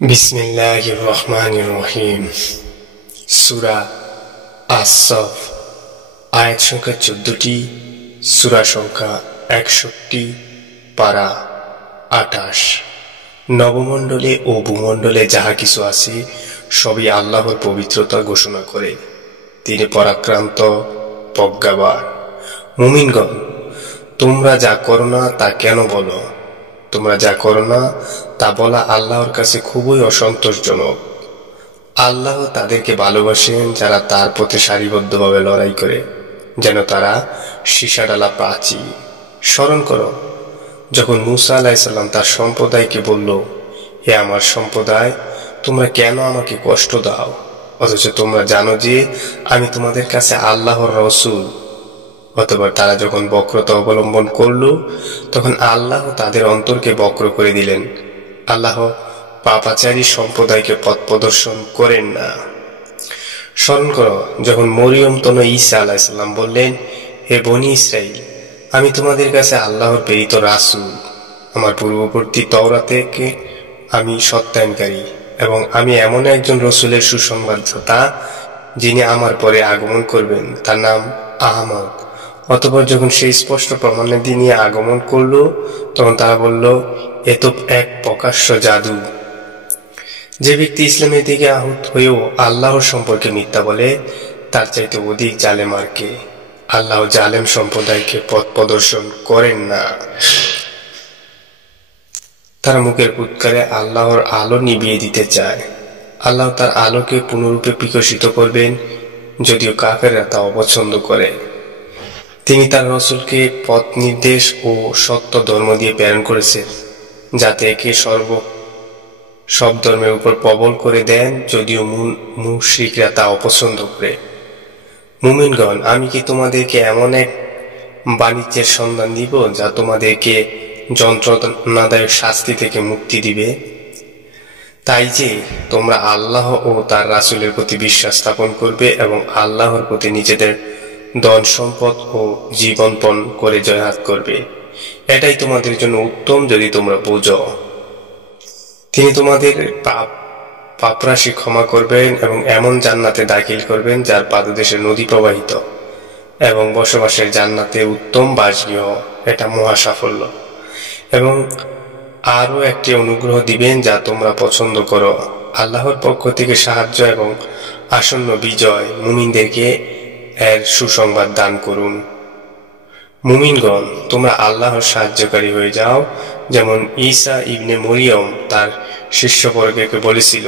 বিসমিল্লাহির রহমানির রহিম। সূরা আস-সফ, আয়াত সংখ্যা 14টি, সূরা সংখ্যা 61, পারা 28। নবমণ্ডলে ও ভূমণ্ডলে যাহা কিছু আছে সবই আল্লাহর পবিত্রতা ঘোষণা করে। তিনি পরাক্রান্ত, প্রজ্ঞাবান। মুমিনগণ, তোমরা যা করো না তা কেন বলো? তোমরা যা করো না তা বলা আল্লাহর কাছে খুবই অসন্তোষজনক। আল্লাহ তাদেরকে ভালোবাসেন যারা তার পথে সারিবদ্ধভাবে লড়াই করে, যেন তারা সীসাডালা প্রাচীর। স্মরণ করো, যখন মূসা আলাইহিস সালাম তার সম্প্রদায়কে বলল, হে আমার সম্প্রদায়, তোমরা কেন আমাকে কষ্ট দাও, অথচ তোমরা জানো যে আমি তোমাদের কাছে আল্লাহর রাসূল। অতঃপর তারা যখন বক্রতা অবলম্বন করল, তখন আল্লাহ তাদের অন্তরকে বক্র করে দিলেন। আল্লাহ পাপাচারী সম্প্রদায়কে পথ প্রদর্শন করেন না। স্মরণ করো, যখন মরিয়ম তনু ঈসা আলাইহিস সালাম বললেন, হে বনী ইসরাইল, আমি তোমাদের কাছে আল্লাহর প্রেরিত রাসূল। আমার পূর্ববর্তী তাওরাতকে আমি সত্যায়নকারী, এবং আমি এমন একজন রাসূলের সুসংবাদদাতা যিনি আমার পরে আগমন করবেন, তার নাম আহমদ। অতঃপর যখন সেই স্পষ্ট প্রমাণাদি নিয়ে আগমন করল, তখন তারা বলল, এ তো এক প্রকাশ্য জাদু। যে ব্যক্তি ইসলামের দিকে আহুত হয়েও আল্লাহর সম্পর্কে মিথ্যা বলে, তার চাইতে অধিক জালেম আর কে? আল্লাহ জালেম সম্প্রদায়কে পথ প্রদর্শন করেন না। তারা মুখের ফুৎকারে আল্লাহর আলো নিভিয়ে দিতে চায়। আল্লাহ তার আলোকে পুনরূপে বিকশিত করবেন, যদিও কাফেররা তা অপছন্দ করে। তিনি তার রাসূলকে পথ নির্দেশ ও সত্য ধর্ম দিয়ে প্রেরণ করেছেন, যাতে একে সব ধর্মের উপর প্রবল করে দেন, যদিও মুশরিকরা তা অপছন্দ করে। মুমিনগণ, আমি কি তোমাদেরকে এমন এক বাণিজ্যের সন্ধান দিব যা তোমাদেরকে যন্ত্রণাদায়ক শাস্তি থেকে মুক্তি দিবে? তাই যে তোমরা আল্লাহ ও তার রাসূলের প্রতি বিশ্বাস স্থাপন করবে এবং আল্লাহর প্রতি নিজেদের ধন সম্পদ ও জীবনপণ করে জয়হাত করবে। এটাই তোমাদের জন্য উত্তম যদি তোমরা বুঝো। তিনি তোমাদের পাপরাশি ক্ষমা করবেন এবং এমন জান্নাতে দাখিল করবেন যার পাদদেশে নদী প্রবাহিত, এবং বসবাসের জান্নাতে উত্তম বাসগৃহ। এটা মহা সাফল্য। এবং আরো একটি অনুগ্রহ দিবেন যা তোমরা পছন্দ করো। আল্লাহর পক্ষ থেকে সাহায্য এবং আসন্ন বিজয় মুমিনদেরকে এর সুসংবাদ দান করুন। মুমিনগণ, তোমরা আল্লাহর সাহায্যকারী হয়ে যাও, যেমন ঈসা ইবনে মরিয়ম তার শিষ্যবর্গকে বলেছিল,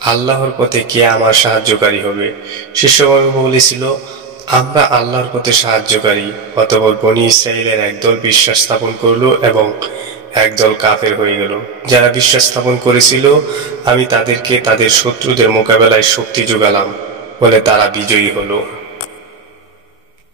আল্লাহর পথে কে আমার সাহায্যকারী হবে? শিষ্যবর্গ বলেছিল, আমরা আল্লাহর পথে সাহায্যকারী। অতঃপর বনী ইসরাইলের একদল বিশ্বাস স্থাপন করল এবং একদল কাফের হয়ে গেল। যারা বিশ্বাস স্থাপন করেছিল, আমি তাদেরকে তাদের শত্রুদের মোকাবেলায় শক্তি যোগালাম বলে তারা বিজয়ী হলো।